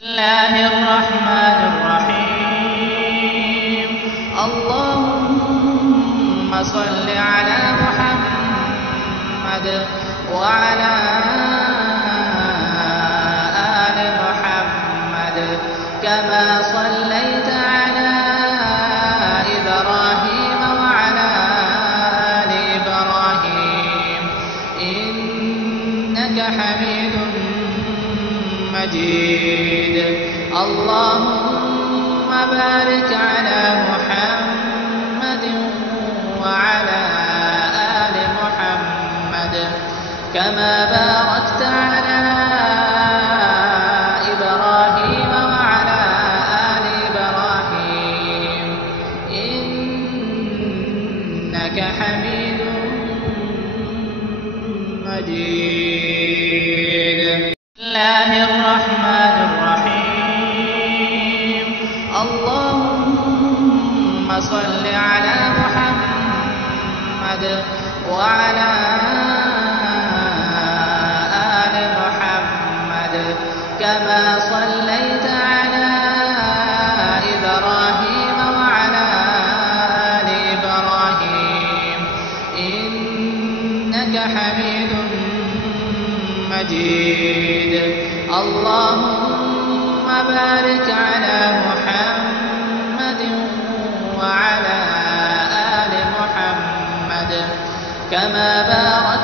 الله الرحمن الرحيم. اللهم صل على محمد وعلى آل محمد كما صليت على إبراهيم وعلى آل إبراهيم إنك حميد مجيد. اللهم بارك على محمد وعلى آل محمد كما باركت على إبراهيم وعلى آل إبراهيم إنك حميد مجيد. الله الرحمن الرحيم. اللهم صل على محمد وعلى آل محمد كما صليت على إبراهيم وعلى آل إبراهيم إنك حميد مجيد. اللهم بارك على محمد وعلى آل محمد كما باركت